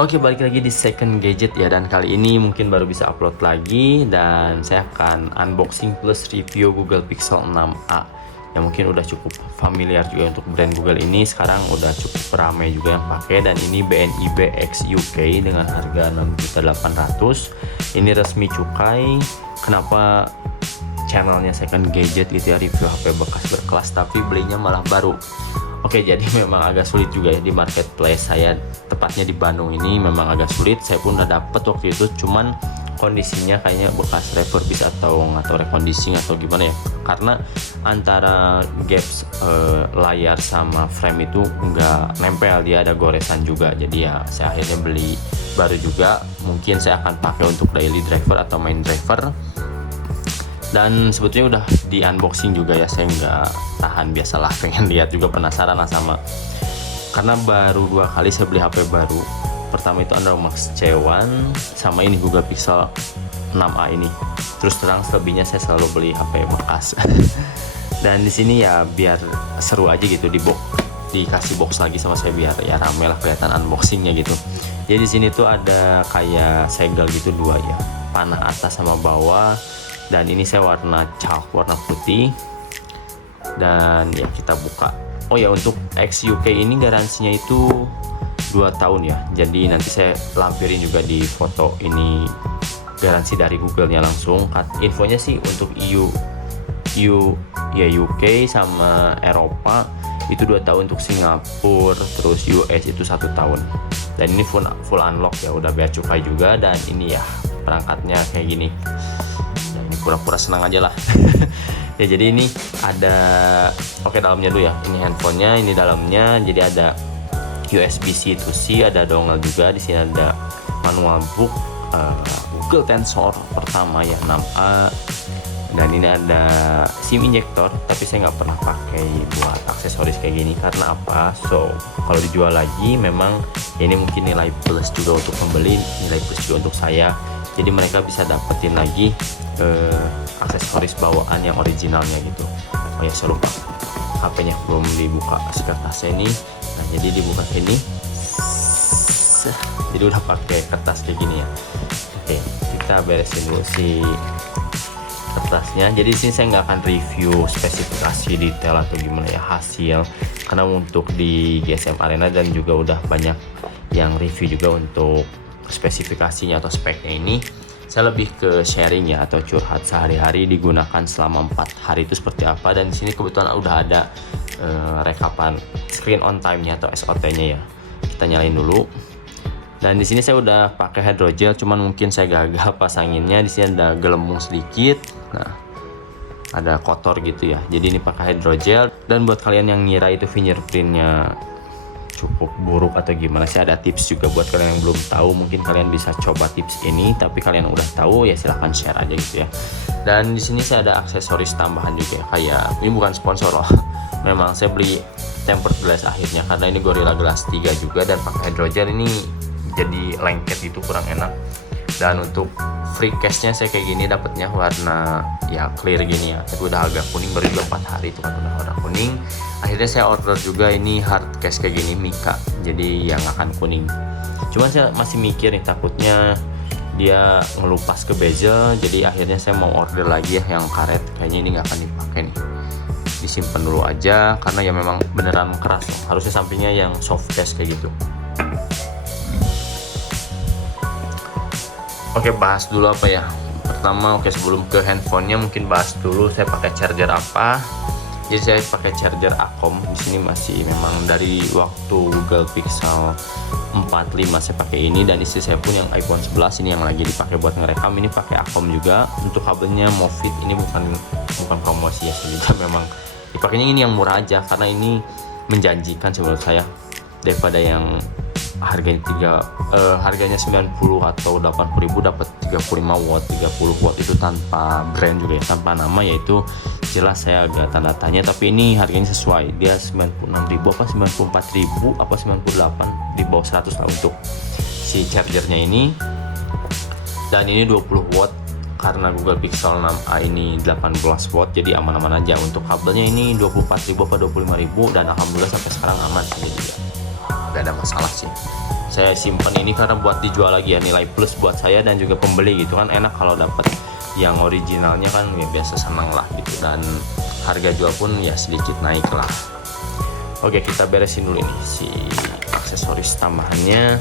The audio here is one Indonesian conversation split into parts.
Oke, balik lagi di Second Gadget ya, dan kali ini mungkin baru bisa upload lagi dan saya akan unboxing plus review Google Pixel 6a yang mungkin udah cukup familiar juga untuk brand Google ini. Sekarang udah cukup ramai juga yang pakai, dan ini BNIB X UK dengan harga 6.800.000. Ini resmi cukai. Kenapa channelnya Second Gadget gitu ya, review HP bekas berkelas tapi belinya malah baru? Oke, jadi memang agak sulit juga ya di marketplace saya, tepatnya di Bandung ini memang agak sulit. Saya pun udah dapet waktu itu, cuman kondisinya kayaknya bekas refurbish atau nggak tahu reconditioning atau gimana ya, karena antara gaps layar sama frame itu nggak nempel, dia ada goresan juga. Jadi ya saya akhirnya beli baru juga. Mungkin saya akan pakai untuk daily driver atau main driver, dan sebetulnya udah di unboxing juga ya, saya nggak tahan, biasalah pengen lihat juga, penasaran lah sama, karena baru 2 kali saya beli HP baru. Pertama itu Android Max C1 sama ini Google Pixel 6a ini. Terus terang selebihnya saya selalu beli HP bekas. Dan di sini ya biar seru aja gitu, dikasih box lagi sama saya biar ya rame lah kelihatan unboxingnya gitu. Jadi di sini tuh ada kayak segel gitu dua ya, panah atas sama bawah. Dan ini saya warna chalk, warna putih. Dan ya kita buka. Oh ya, untuk X UK ini garansinya itu 2 tahun ya. Jadi nanti saya lampirin juga di foto ini garansi dari Google-nya langsung. Infonya sih untuk UK sama Eropa itu 2 tahun, untuk Singapura terus US itu 1 tahun. Dan ini full unlock ya, udah bea cukai juga. Dan ini ya perangkatnya kayak gini. Ini pura-pura senang aja lah. Ya, jadi ini ada, oke, dalamnya dulu ya, ini handphonenya, ini dalamnya. Jadi ada USB-C to C, ada dongle juga. Di sini ada manual book, Google Tensor pertama ya 6a, dan ini ada SIM injector, tapi saya nggak pernah pakai buat aksesoris kayak gini. Karena apa? So kalau dijual lagi memang ya ini mungkin nilai plus juga untuk pembeli, nilai plus juga untuk saya. Jadi mereka bisa dapetin lagi aksesoris bawaan yang originalnya gitu. Oh ya, saya lupa, HP-nya belum dibuka si kertasnya ini. Nah, jadi dibuka ini, jadi udah pakai kertas kayak gini ya. Oke, kita beresin dulu si kertasnya. Jadi di sini saya nggak akan review spesifikasi detail atau gimana ya hasil, karena untuk di GSM Arena dan juga udah banyak yang review juga untuk spesifikasinya atau speknya ini. Saya lebih ke sharing ya, atau curhat sehari-hari digunakan selama 4 hari itu seperti apa. Dan di sini kebetulan udah ada rekapan screen on time-nya atau SOT-nya ya. Kita nyalain dulu. Dan di sini saya udah pakai hydrogel, cuman mungkin saya gagal pasanginnya. Di sini ada gelembung sedikit. Nah, ada kotor gitu ya. Jadi ini pakai hydrogel. Dan buat kalian yang ngira itu fingerprintnya cukup buruk atau gimana, saya ada tips juga buat kalian yang belum tahu. Mungkin kalian bisa coba tips ini, tapi kalian udah tahu ya silahkan share aja gitu ya. Dan di sini saya ada aksesoris tambahan juga ya, kayak ini bukan sponsor loh. Memang saya beli tempered glass akhirnya, karena ini Gorilla Glass 3 juga, dan pakai hydrogel ini jadi lengket itu kurang enak. Dan untuk free case-nya saya kayak gini dapatnya warna ya clear gini ya, tapi udah agak kuning, baru juga 4 hari itu kan udah warna kuning. Akhirnya saya order juga ini hard case kayak gini Mika, jadi yang akan kuning. Cuman saya masih mikir nih, takutnya dia ngelupas ke bezel. Jadi akhirnya saya mau order lagi ya yang karet, kayaknya ini nggak akan dipakai nih, disimpan dulu aja, karena ya memang beneran keras loh. Harusnya sampingnya yang soft case kayak gitu. Oke, bahas dulu apa ya pertama. Oke, sebelum ke handphonenya mungkin bahas dulu saya pakai charger apa. Jadi saya pakai charger Acom. Di sini masih memang dari waktu Google Pixel 45 saya pakai ini, dan istri saya pun yang iPhone 11 ini yang lagi dipakai buat ngerekam ini pakai Acom juga. Untuk kabelnya Movit, ini bukan promosi ya, juga memang dipakainya ini yang murah aja, karena ini menjanjikan menurut saya, daripada yang harganya 90 atau 80.000 dapat 35 watt 30 watt itu tanpa brand juga ya, tanpa nama, yaitu jelas saya agak tanda tanya. Tapi ini harganya sesuai, dia 96.000 apa 94.000 apa 98, di bawah 100 lah untuk si chargernya ini. Dan ini 20 watt, karena Google Pixel 6a ini 18 watt, jadi aman-aman aja. Untuk kabelnya ini 24.000 apa 25.000, dan alhamdulillah sampai sekarang aman sih, jadi gak ada masalah sih. saya simpan ini karena buat dijual lagi ya, nilai plus buat saya dan juga pembeli gitu kan. Enak kalau dapat yang originalnya kan, ya biasa senang lah gitu, dan harga jual pun ya sedikit naik lah. Oke, kita beresin dulu ini si aksesoris tambahannya,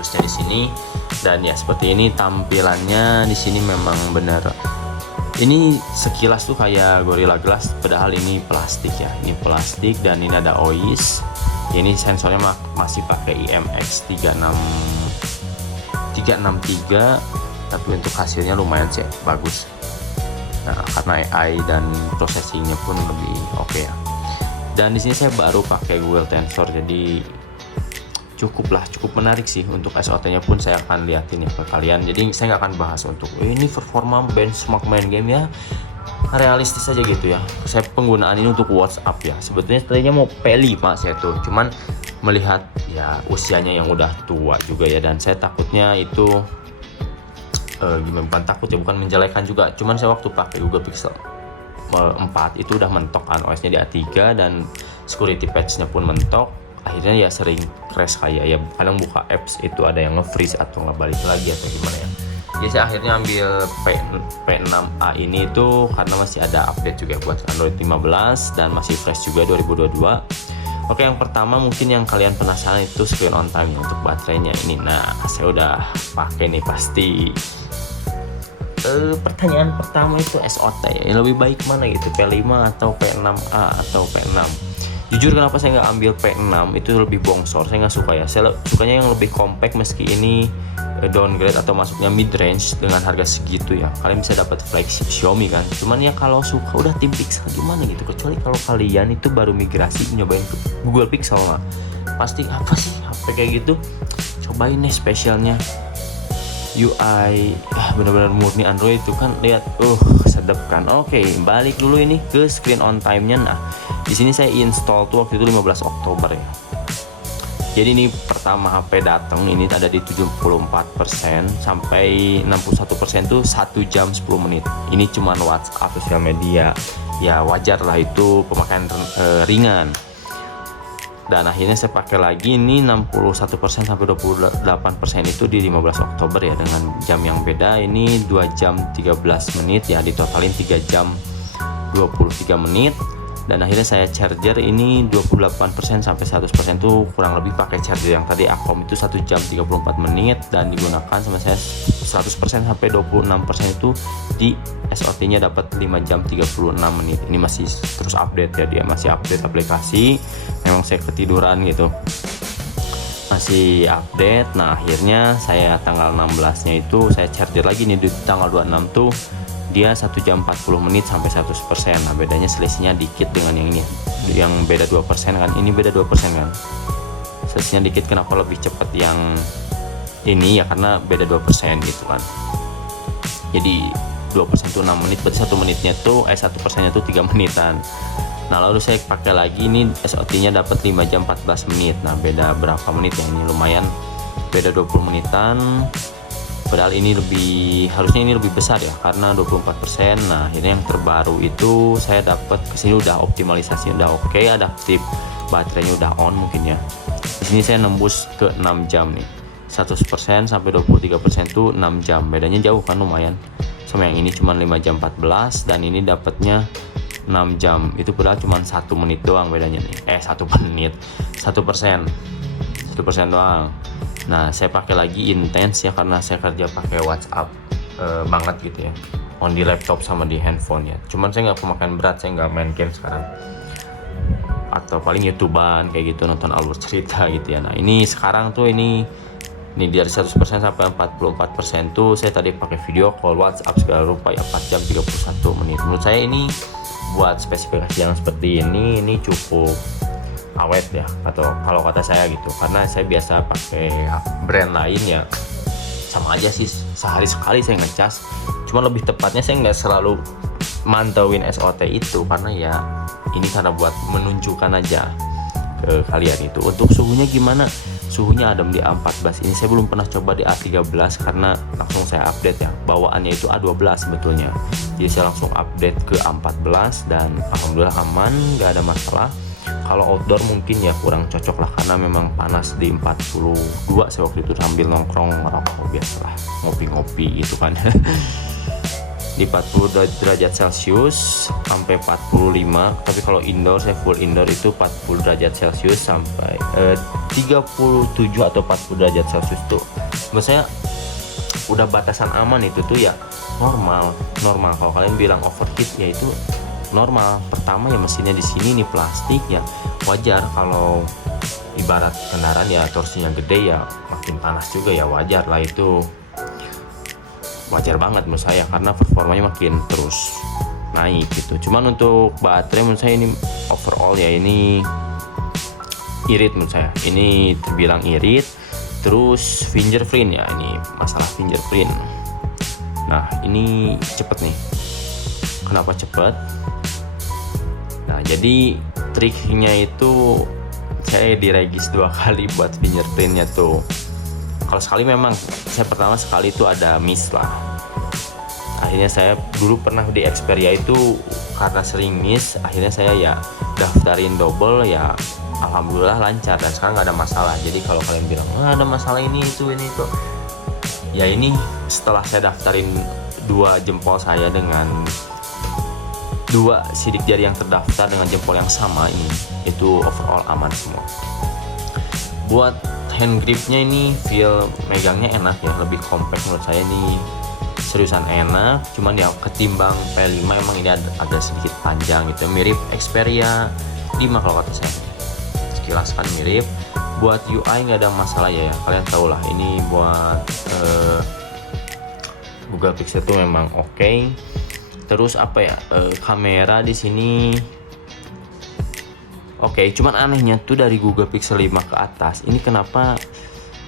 dusnya di sini. Dan ya seperti ini tampilannya di sini, memang benar ini sekilas tuh kayak Gorilla Glass, padahal ini plastik ya. Ini plastik dan ini ada OIS. Ya, ini sensornya masih pakai IMX363, tapi untuk hasilnya lumayan sih bagus. Nah, karena AI dan processingnya pun lebih oke ya. Dan di sini saya baru pakai Google Tensor, jadi cukup menarik sih. Untuk SOT-nya pun saya akan liatin ya ke kalian. Jadi saya nggak akan bahas untuk ini performa benchmark main game ya, realistis aja gitu ya. Saya penggunaan ini untuk WhatsApp ya. Sebetulnya tadinya mau P5 saya tuh, cuman melihat ya usianya yang udah tua juga ya, dan saya takutnya itu bukan takut ya, bukan menjelekan juga. Cuman saya waktu pakai Google Pixel 4 itu udah mentok kan OS-nya di A3, dan security patch-nya pun mentok. Akhirnya ya sering crash kayak ya, kadang buka apps itu ada yang nge-freeze atau nggak balik lagi atau gimana ya. Jadi saya akhirnya ambil P6a ini itu karena masih ada update juga buat Android 15 dan masih fresh juga 2022. Oke, yang pertama mungkin yang kalian penasaran itu screen on time untuk baterainya ini. Nah, saya udah pakai nih pasti. Pertanyaan pertama itu SOT ya, lebih baik mana gitu, P5 atau P6a atau P6? Jujur kenapa saya nggak ambil P6, itu lebih bongsor, saya nggak suka ya. Saya sukanya yang lebih compact, meski ini downgrade atau masuknya mid range dengan harga segitu ya. Kalian bisa dapat flagship Xiaomi kan, cuman ya kalau suka udah tim Pixel gimana gitu. Kecuali kalau kalian itu baru migrasi nyobain ke Google Pixel mah pasti apa sih HP kayak gitu, cobain nih spesialnya UI benar-benar murni Android itu kan, lihat sedap kan. Oke, balik dulu ini ke screen on time-nya. Nah, di sini saya install tuh waktu itu 15 Oktober ya. Jadi ini pertama HP datang ini ada di 74% sampai 61% tuh 1 jam 10 menit. Ini cuman WhatsApp, sosial media. Ya wajar lah, itu pemakaian ringan. Dan akhirnya saya pakai lagi ini 61% sampai 28% itu di 15 Oktober ya, dengan jam yang beda. Ini 2 jam 13 menit ya, ditotalin 3 jam 23 menit. Dan akhirnya saya charger ini 28% sampai 100% tuh kurang lebih pakai charger yang tadi Aquom itu 1 jam 34 menit, dan digunakan sama saya 100% sampai 26% itu di SOT-nya dapat 5 jam 36 menit. Ini masih terus update ya, dia masih update aplikasi. Memang saya ketiduran gitu, masih update. Nah, akhirnya saya tanggal 16-nya itu saya charger lagi nih di tanggal 26 tuh. Dia 1 jam 40 menit sampai 100%. Nah, bedanya selisihnya dikit dengan yang ini. Yang beda 2% kan, ini beda 2% kan. Selisihnya dikit, kenapa lebih cepat yang ini ya, karena beda 2% gitu kan. Jadi 2% itu 6 menit, berarti 1 menitnya tuh 1%-nya tuh 3 menitan. Nah, lalu saya pakai lagi ini SOT-nya dapat 5 jam 14 menit. Nah, beda berapa menit ya, ini lumayan beda 20 menitan. Padahal ini harusnya ini lebih besar ya, karena 24%. Nah, akhirnya yang terbaru itu saya dapat kesini udah optimalisasi, udah oke, adaptif, baterainya udah on mungkin ya. Di sini saya nembus ke 6 jam nih, 100% sampai 23% tuh 6 jam. Bedanya jauh kan, lumayan. Sama yang ini cuma 5 jam 14, dan ini dapatnya 6 jam. Itu padahal cuma 1 menit doang bedanya nih. 1 menit, 1% doang. Nah, saya pakai lagi intens ya, karena saya kerja pakai WhatsApp banget gitu ya, on di laptop sama di handphone ya. Cuman saya nggak pemakaian berat, saya nggak main game sekarang, atau paling YouTubean kayak gitu, nonton alur cerita gitu ya. Nah, ini sekarang tuh ini dari 100% sampai 44% tuh saya tadi pakai video call, WhatsApp segala rupa ya, 4 jam 31 menit. Menurut saya ini buat spesifikasi yang seperti ini cukup awet ya, atau kalau kata saya gitu, karena saya biasa pakai brand lain ya, sama aja sih, sehari sekali saya ngecas. Cuma lebih tepatnya saya nggak selalu mantauin SOT itu, karena ya ini karena buat menunjukkan aja ke kalian itu. Untuk suhunya gimana? Suhunya adem di A14. Ini saya belum pernah coba di A13 karena langsung saya update ya, bawaannya itu A12 sebetulnya. Jadi saya langsung update ke A14 dan alhamdulillah aman, nggak ada masalah. Kalau outdoor mungkin ya kurang cocok lah, karena memang panas di 42 saya waktu itu sambil nongkrong ngerokok biasalah, ngopi-ngopi gitu kan. Di 40 derajat Celcius sampai 45, tapi kalau indoor saya full indoor itu 40 derajat Celcius sampai 37 atau 40 derajat Celcius tuh menurut saya udah batasan aman. Itu tuh ya normal. Kalau kalian bilang overheat ya itu normal. Pertama ya mesinnya di sini nih plastik ya, wajar. Kalau ibarat kendaraan ya torsinya gede ya makin panas juga ya, wajar lah, itu wajar banget menurut saya, karena performanya makin terus naik gitu. Cuman untuk baterai menurut saya ini overall ya ini irit menurut saya, ini terbilang irit. Terus fingerprint ya, ini masalah fingerprint. Nah ini cepet nih. Kenapa cepet? Nah jadi triknya itu saya diregis 2 kali buat fingerprintnya tuh. Kalau sekali memang saya pertama sekali itu ada miss lah. Akhirnya saya dulu pernah di Xperia itu karena sering miss, akhirnya saya ya daftarin double ya, alhamdulillah lancar dan sekarang nggak ada masalah. Jadi kalau kalian bilang ada masalah ini itu ya ini setelah saya daftarin 2 jempol saya dengan 2 sidik jari yang terdaftar dengan jempol yang sama, ini itu overall aman semua. Buat hand gripnya ini feel megangnya enak ya, lebih compact menurut saya, ini seriusan enak. Cuman ya ketimbang P5 emang ini ada sedikit panjang gitu, mirip Xperia 5 kalau kata saya, sekilas kan mirip. Buat UI nggak ada masalah ya, kalian tau lah ini buat Google Pixel itu memang oke. Terus apa ya, kamera di sini oke, cuman anehnya tuh dari Google Pixel 5 ke atas ini kenapa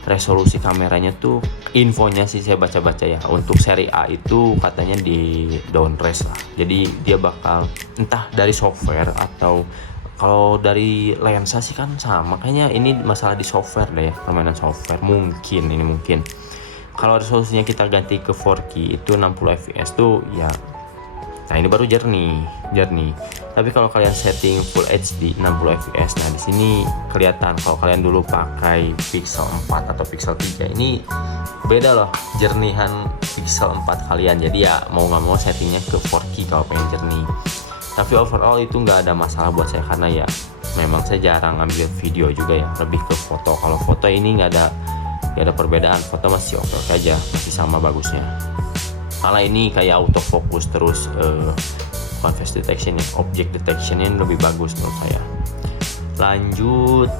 resolusi kameranya tuh, infonya sih saya baca-baca ya, untuk seri A itu katanya di downres lah. Jadi dia bakal entah dari software atau kalau dari lensa sih kan sama, kayaknya ini masalah di software deh, permainan software mungkin. Kalau resolusinya kita ganti ke 4K itu 60 fps tuh ya, nah ini baru jernih. Tapi kalau kalian setting Full HD 60 fps, nah di sini kelihatan kalau kalian dulu pakai Pixel 4 atau Pixel 3 ini beda loh jernihan Pixel 4 kalian. Jadi ya mau nggak mau settingnya ke 4K kalau pengen jernih. Tapi overall itu nggak ada masalah buat saya, karena ya memang saya jarang ngambil video juga ya, lebih ke foto. Kalau foto ini nggak ada perbedaan, foto masih oke aja, masih sama bagusnya. Malah ini kayak autofocus terus bukan face detection ya, object detection yang lebih bagus menurut saya. Lanjut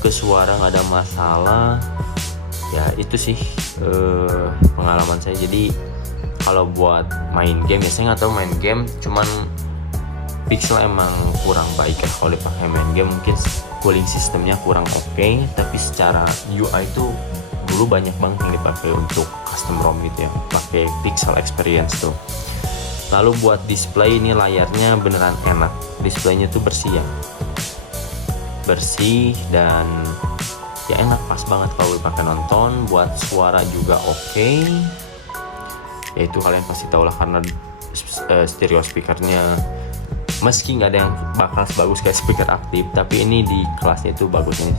ke suara nggak ada masalah ya, itu sih pengalaman saya. Jadi kalau buat main game ya, saya nggak tahu main game, cuman Pixel emang kurang baik ya kalau dipakai main game. Mungkin cooling sistemnya kurang oke, tapi secara UI itu dulu banyak banget yang dipakai untuk custom ROM gitu ya, pakai Pixel Experience tuh. Lalu buat display ini layarnya beneran enak, displaynya tuh bersih ya, bersih dan ya enak, pas banget kalau dipakai nonton. Buat suara juga oke, ya itu kalian pasti tahu lah karena stereo speakernya meski nggak ada yang bakal sebagus kayak speaker aktif, tapi ini di kelasnya itu bagus. Ini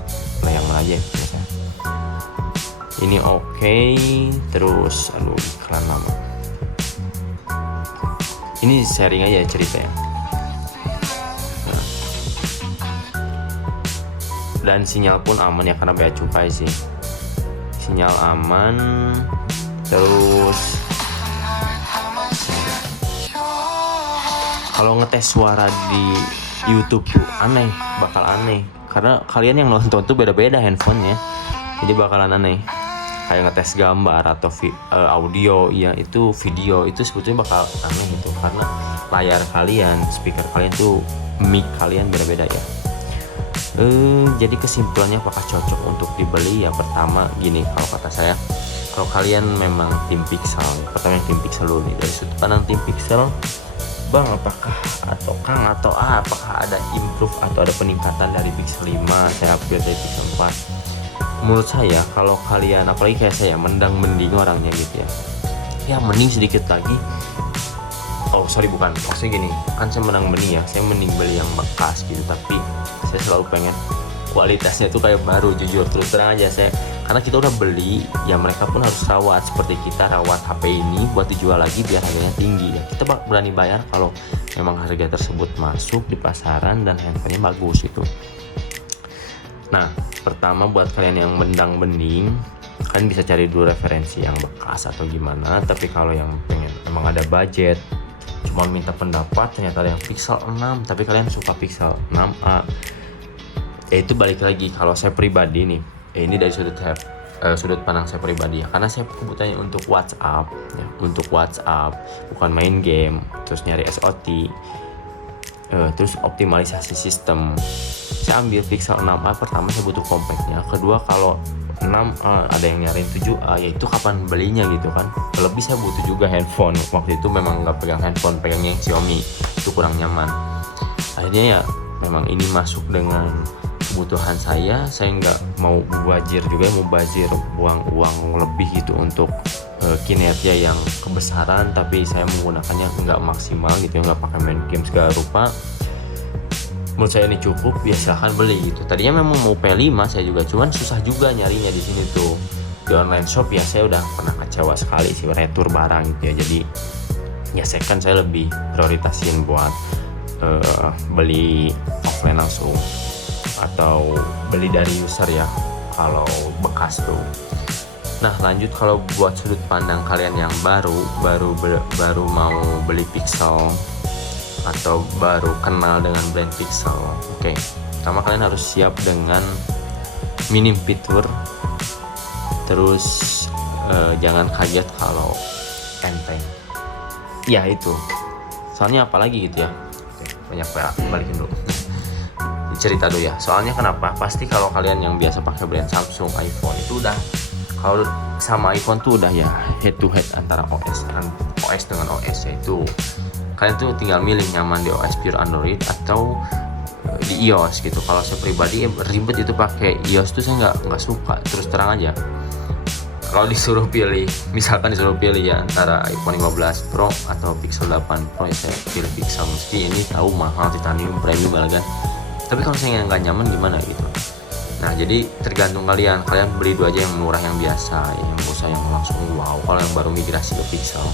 yang mana aja ya, ini oke. Terus iklan lama ini sharing aja ceritanya. Nah, dan sinyal pun aman ya, karena bea cukai sih, sinyal aman. Terus kalau ngetes suara di YouTube tuh bakal aneh karena kalian yang nonton tuh beda-beda handphonenya, jadi bakalan aneh. Kayak ngetes gambar atau audio ya, itu video itu sebetulnya bakal aneh gitu, karena layar kalian, speaker kalian tuh, mic kalian beda-beda ya. Jadi kesimpulannya apakah cocok untuk dibeli ya, pertama gini, kalau kata saya, kalau kalian memang tim Pixel, pertama yang tim Pixel dulu nih, dari sudut pandang tim Pixel, Bang, apakah apakah ada improve atau ada peningkatan dari Pixel 5 saya upgrade dari Pixel 4? Menurut saya kalau kalian, apalagi kayak saya, mending orangnya gitu ya, mending sedikit lagi oh sorry bukan, maksudnya gini, kan saya mending beli yang bekas gitu, tapi saya selalu pengen kualitasnya tuh kayak baru. Jujur terus terang aja, karena kita udah beli ya, mereka pun harus rawat seperti kita rawat HP ini buat dijual lagi biar harganya tinggi ya. Kita berani bayar kalau memang harga tersebut masuk di pasaran dan handphonenya bagus itu. Nah, pertama buat kalian yang bendang-bending, kalian bisa cari dulu referensi yang bekas atau gimana. Tapi kalau yang pengen emang ada budget, cuma minta pendapat, ternyata ada yang Pixel 6 tapi kalian suka Pixel 6a, ya itu balik lagi. Kalau saya pribadi nih, ini dari sudut pandang saya pribadi ya, karena saya kebutuhannya untuk WhatsApp ya, bukan main game, terus nyari SOT, terus optimalisasi sistem. Saya ambil Pixel 6a. Pertama saya butuh compactnya, kedua kalau 6a ada yang nyariin 7a, yaitu kapan belinya gitu kan. Lebih saya butuh juga handphone, waktu itu memang nggak pegang handphone, pegangnya yang Xiaomi, itu kurang nyaman. Akhirnya ya memang ini masuk dengan kebutuhan saya nggak mau mubazir juga, mubazir buang uang lebih gitu untuk kinerja yang kebesaran, tapi saya menggunakannya nggak maksimal gitu, nggak pakai main game segala rupa. Menurut saya ini cukup, ya silahkan beli gitu. Tadinya memang mau P5 saya juga, cuman susah juga nyarinya di sini tuh di online shop ya. Saya udah pernah kecewa sekali sih retur barang gitu ya. Jadi ya saya lebih prioritasin buat beli offline langsung atau beli dari user ya kalau bekas tuh. Nah lanjut, kalau buat sudut pandang kalian yang baru mau beli Pixel atau baru kenal dengan brand Pixel, oke. Pertama kalian harus siap dengan minim fitur, terus jangan kaget kalau enteng ya itu. Soalnya apalagi gitu ya, oke, banyak balikin dulu cerita dulu ya. Soalnya kenapa? Pasti kalau kalian yang biasa pakai brand Samsung, iPhone itu udah, kalau sama iPhone tuh udah ya head to head antara OS dengan OS, yaitu kalian tuh tinggal milih nyaman di OS pure Android atau di iOS gitu. Kalau saya pribadi ribet itu pakai iOS tuh, saya nggak suka, terus terang aja. Kalau misalkan disuruh pilih ya antara iPhone 15 Pro atau Pixel 8 Pro, ya saya pilih Pixel. Meski ini tahu mahal, titanium premium kan, tapi kalau saya nggak nyaman gimana gitu. Nah jadi tergantung kalian beli dua aja, yang murah yang biasa, yang nggak usah yang langsung wow kalau yang baru migrasi ke Pixel.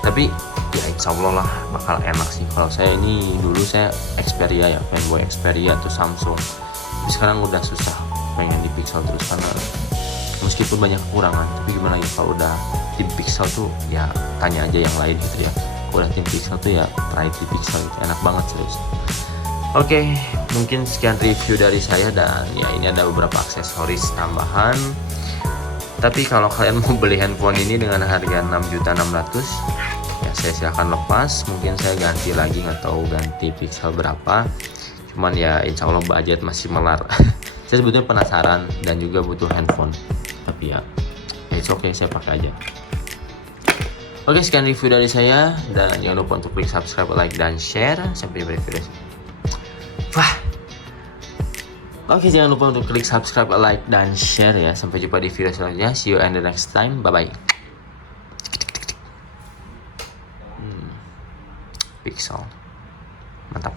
Tapi ya insya Allah lah bakal enak sih. Kalau saya ini dulu saya Xperia ya, fanboy Xperia atau Samsung, tapi sekarang udah susah pengen di Pixel terus, karena meskipun banyak kekurangan, tapi gimana ya, kalau udah tim Pixel tuh ya tanya aja yang lain gitu ya. Udah tim Pixel tuh ya try tim Pixel, itu enak banget serius. Oke, mungkin sekian review dari saya, dan ya ini ada beberapa aksesoris tambahan. Tapi kalau kalian mau beli handphone ini dengan harga 6.600.000 ya, saya silahkan lepas. Mungkin saya ganti lagi, nggak tahu ganti Pixel berapa, cuman ya insya Allah budget masih melar. Saya sebetulnya penasaran dan juga butuh handphone, tapi ya it's okay, saya pakai aja. Oke, sekian review dari saya, dan jangan lupa untuk klik subscribe, like, dan share. Sampai jumpa di video Oke, jangan lupa untuk klik subscribe, like, dan share ya. Sampai jumpa di video selanjutnya. See you in the next time. Bye-bye. Pixel. Mantap.